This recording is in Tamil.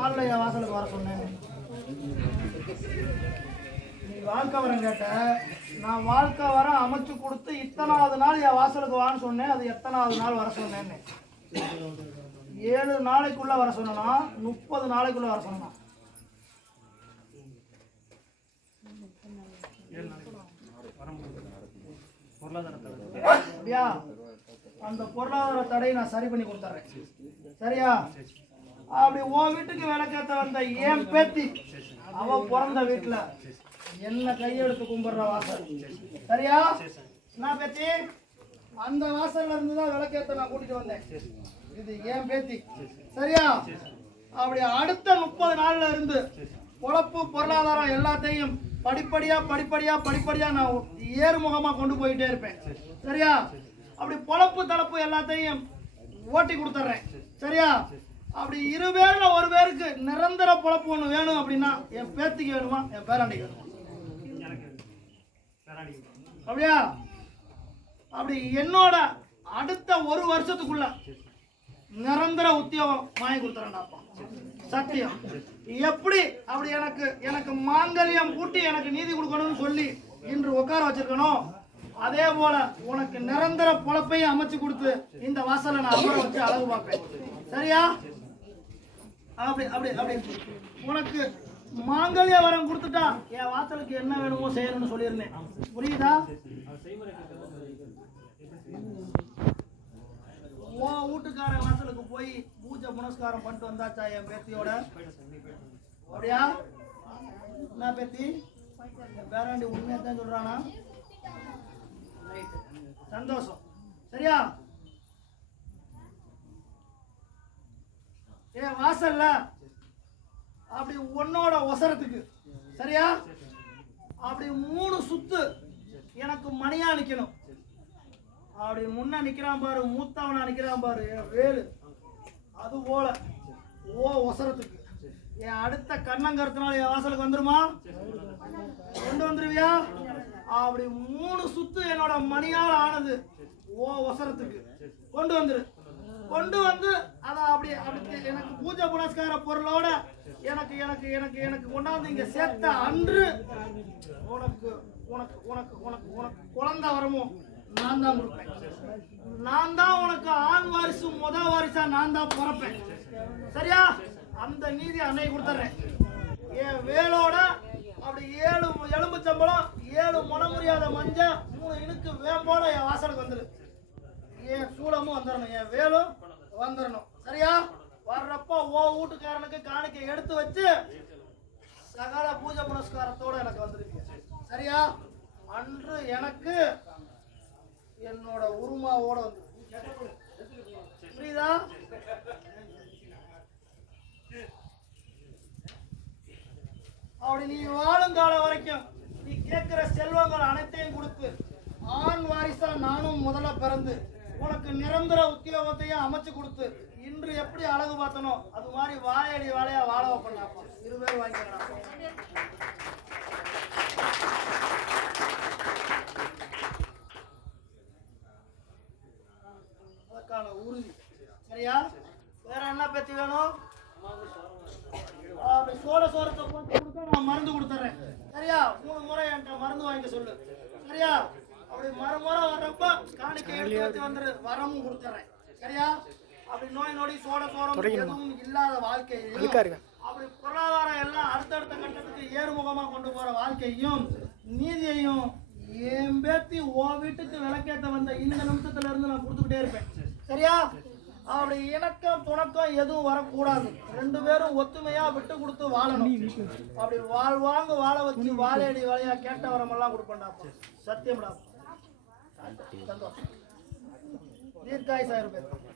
நாளில் என் வாசலுக்கு வர சொன்னேன். நீ வாழ்க்கை வரேன் கேட்ட நான் வாழ்க்கை வர அமைச்சு கொடுத்து இத்தனாவது நாள் என் வாசலுக்கு வான்னு சொன்னேன் அது எத்தனாவது நாள் வர சொன்னேன்னு ஏழு நாளைக்குள்ள வர சொன்னா முப்பது நாளைக்குள்ள வர சொன்னா அப்படியா? அந்த பொருளாதார தடையை நான் சரி பண்ணி கொடுத்துறேன் சரியா? அப்படி உன் வீட்டுக்கு விளக்கேற்ற வந்த என் பேத்தி அவ பிறந்த வீட்டுல. என்ன கையெடுத்து கும்பிடுற வாசல்? சரியா? நான் பேத்தி? அந்த வாசல்ல இருந்து தான் விளக்கேற்ற நான் கூட்டிட்டு வந்தேன். இது என் பேத்தி. சரியா? அப்படி அடுத்த முப்பது நாள்ல இருந்து பொழப்பு பொருளாதாரம் எல்லாத்தையும் படிப்படியா படிப்படியா படிப்படியா நான் ஏறுமுகமா கொண்டு போயிட்டே இருப்பேன். சரியா? அப்படி பொழப்பு தளப்பு எல்லாத்தையும் ஓட்டி கொடுத்துட்றேன் சரியா? அப்படி இரு பேர்ல ஒரு பேருக்கு நிரந்தர பொழப்பு ஒன்று வேணும் அப்படின்னா என் பேத்திக்கு வேணுமா? என் பேராண்டிக்கு வேணுமா? அப்படியா? அப்படி என்னோட அடுத்த ஒரு வருஷத்துக்குள்ள நிரந்தர உத்தியோகம் வாங்கி கொடுத்துறேன்டாப்பா. சத்தியம். எப்படி? அப்படி எனக்கு எனக்கு மாங்கல்யம் கூட்டி எனக்கு நீதி கொடுக்கணும்னு சொல்லி இன்று உட்கார வச்சிருக்கணும். அதே போல உனக்கு நிரந்தர பொழப்பையும் அமைச்சு கொடுத்து இந்த வாசலை நான் அமர வச்சு அழகு பார்ப்பேன். சரியா? அப்படி அப்படி அப்படி. உனக்கு மாங்கல்ய வரம் கொடுத்துட்டா என் வாசலுக்கு என்ன வேணுமோ செய்யணும்னு சொல்லியிருந்தேன். புரியுதா? உன் வீட்டுக்கார வாசலுக்கு போய் பூஜை புனஸ்காரம் பண்ணிட்டு வந்தாச்சா என் பேத்தியோட? அப்படியா? என்ன பேத்தி? பேராண்டி உண்மையாக தான் சொல்றானா? சந்தோஷம். சரியா? ஏ வாசல்ல. அப்படி உன்னோட ஒசரத்துக்கு. சரியா? அப்படி மூணு சுத்து எனக்கு மணியா நிக்கணும். அப்படி முன்ன நிக்கிறான் பாரு மூத்தவனா நிக்கிறான் பாரு என் வேலு. அது போல ஓ ஒசரத்துக்கு. என் அடுத்த கண்ணங்கருத்தினால என் வாசலுக்கு வந்துருமா? கொண்டு வந்துருவியா? அப்படி மூணு சுத்து என்னோட மணியால் ஆனது ஓ ஒசரத்துக்கு. கொண்டு வந்துரு. கொண்டு வந்து அதை அப்படி அப்படி எனக்கு பூஜை புனஸ்கார பொருளோட எனக்கு எனக்கு எனக்கு எனக்கு கொண்டாந்து இங்க சேர்த்த அன்று உனக்கு உனக்கு உனக்கு உனக்கு உனக்கு குழந்தை வரமும் நான் தான் கொடுப்பேன். நான் தான் உனக்கு ஆண் வாரிசு முத வாரிசா நான் தான் பிறப்பேன். சரியா? அந்த நீதி அன்னை கொடுத்துட்றேன் என் வேலோட அப்படி ஏழு எலும்பு சம்பளம் ஏழு முறையாத மஞ்சள் மூணு இனுக்கு வேம்போட என் வாசலுக்கு வந்துடு என் சூளமும் வந்துடணும் என் வேலும் வந்துடணும் சரியா? வர்றப்ப ஓ வீட்டுக்காரனுக்கு காணிக்கை எடுத்து வச்சு சகல பூஜை புனஸ்காரத்தோட எனக்கு வந்துருக்கு சரியா? அன்று எனக்கு என்னோட உருமாவோட வந்து புரியுதா? அப்படி நீ வாழும் காலம் வரைக்கும் நீ கேட்கிற செல்வங்கள் அனைத்தையும் கொடுத்து ஆண் வாரிசா நானும் முதல்ல பிறந்து உனக்கு நிரந்தர உத்தியோகத்தையும் அமைச்சு கொடுத்து இன்று எப்படி அழகு பார்த்தனோ அது மாதிரி வாழையடி வாழையா வாழ வைப்பண்ணாப்பா இரு பேர் வாங்கிக்கலாம் அதற்கான உறுதி. சரியா? வேற என்ன பத்தி வேணும்? அப்படி சோழ சோரத்தை போட்டு கொடுத்தா நான் மருந்து கொடுத்துறேன். சரியா? மூணு முறை என்கிட்ட மருந்து வாங்கிக்க சொல்லு. சரியா? அப்படி மறுமுறை வர்றப்ப காணிக்கை எடுத்து வச்சு வந்துரு வரமும் கொடுத்துறேன். சரியா? அப்படி நோய் நொடி சோட சோரம் எதுவும் இல்லாத வாழ்க்கையையும் அப்படி பொருளாதாரம் எல்லாம் அடுத்தடுத்த கட்டத்துக்கு ஏறுமுகமா கொண்டு போற வாழ்க்கையும் நீதியையும் என் பேத்தி ஓ வீட்டுக்கு விளக்கேத்த வந்த இந்த நிமிஷத்துல இருந்து நான் கொடுத்துக்கிட்டே இருப்பேன். சரியா? அப்படி இணக்கம் துணக்கம் எதுவும் வரக்கூடாது. ரெண்டு பேரும் ஒத்துமையா விட்டு கொடுத்து வாழணும். அப்படி வாழ்வாங்க வாழ வச்சு வாழையடி வாழையா கேட்ட வரமெல்லாம் கொடுப்பேன்டாப்பா சத்தியம்டா சந்தோஷம் தீர்க்காயுசா இருப்பேன்